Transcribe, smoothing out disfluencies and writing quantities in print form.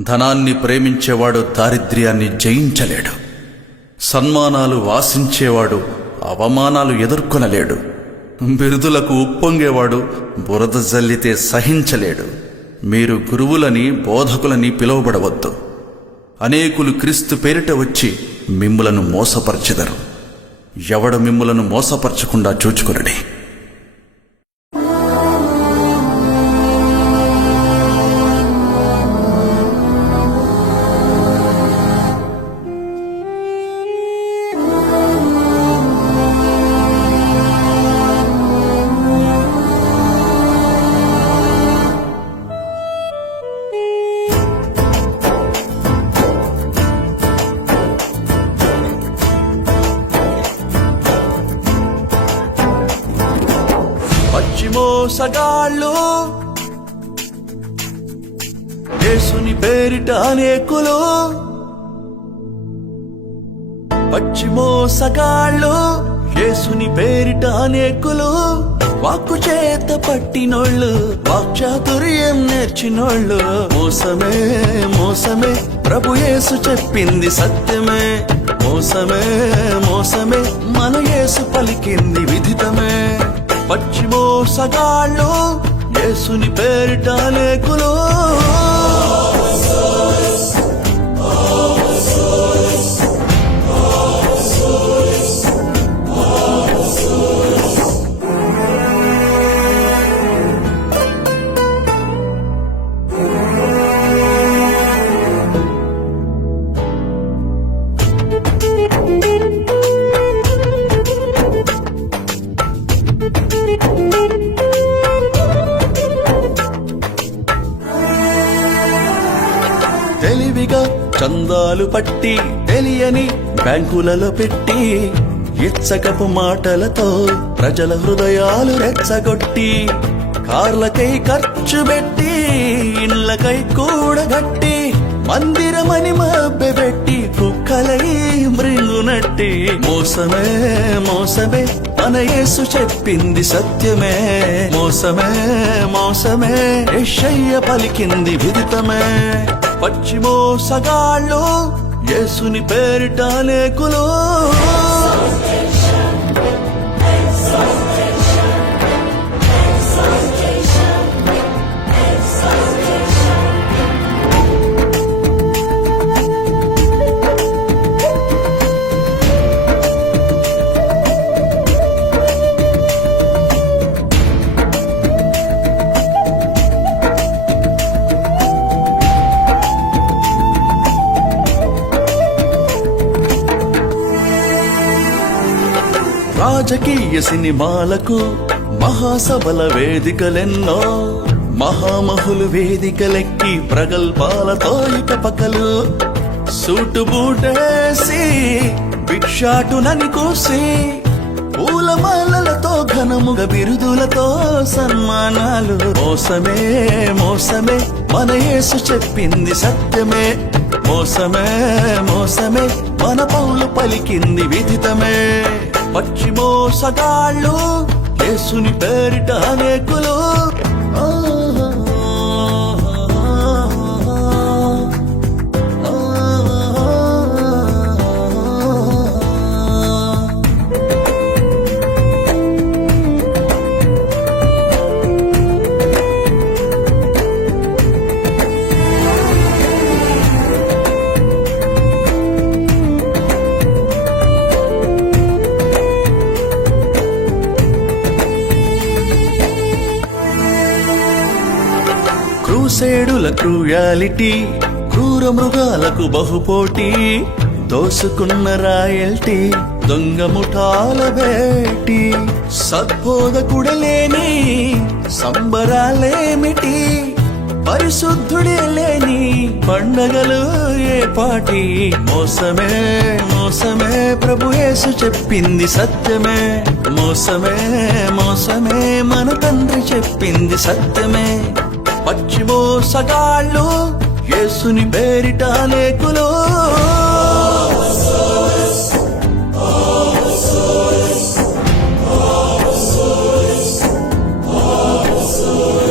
ధనాన్ని ప్రేమించేవాడు దారిద్ర్యాన్ని జయించలేడు. సన్మానాలు ఆశించేవాడు అవమానాలు ఎదుర్కొనలేడు. బిరుదులకు ఉప్పొంగేవాడు బురద జల్లితే సహించలేడు. మీరు గురువులని బోధకులని పిలువబడవద్దు. అనేకులు క్రీస్తు పేరిట వచ్చి మిమ్ములను మోసపరచెదరు. ఎవడు మిమ్ములను మోసపరచకుండా చూచుకొనుడి. మోసగాళ్ళు యేసుని పేరిట అనేకులు, పచ్చి మోసగాళ్ళు యేసుని పేరిట అనేకులు, వాక్కు చేత పట్టినోళ్ళు వాక్చాతుర్యం నేర్చినోళ్ళు. మోసమే మోసమే ప్రభు యేసు చెప్పింది సత్యమే. మోసమే మోసమే మన యేసు పలికింది విదితమే. పచ్చి మోసగాళ్ళు యేసుని పేరిట అనేకులు. తెలివిగా చందాలు పట్టి తెలియని బ్యాంకులలో పెట్టి ఇచ్చకపు మాటలతో ప్రజల హృదయాలు రెచ్చగొట్టి, కార్లకై ఖర్చు పెట్టి ఇళ్లకై కూడగట్టి, మందిరమని మభ్యపెట్టి కుక్కలై మృంగునట్టి. మోసమే మోసమే మన యేసు చెప్పింది సత్యమే. మోసమే మోసమే యేషయ్య పలికింది విదితమే. పచ్చి మోసగాళ్ళు యేసుని పేరిట అనేకులు. రాజకీయ సినిమాలకు మహాసభల వేదికలెన్నో, మహామహులు వేదికలెక్కి ప్రగల్భాలతో ఇక పకలు సూటు బూటేసి భిక్షాటునని కూసి, పూలమాలలతో ఘనముగ బిరుదులతో సన్మానాలు. మోసమే మోసమే మన యేసు చెప్పింది సత్యమే. మోసమే మోసమే మన పౌలు పలికింది విదితమే. పచ్చి మోసగాళ్ళు యేసుని పేరిట అనేకులు. క్రూసేడుల క్రూయాలిటీ, క్రూర మృగాలకు బహుపోటీ, దోసుకున్న రాయల్టీ, దొంగ ముఠాల వేటి, సద్బోధకుడలేని సంబరాలేమిటి, పరిశుద్ధుడే లేని పండగలు ఏ పాటి. మోసమే మోసమే ప్రభు యేసు చెప్పింది సత్యమే. మోసమే మోసమే మన తండ్రి చెప్పింది సత్యమే. పచ్చి మోసగాళ్ళు యేసుని పేరిట అనేకులు.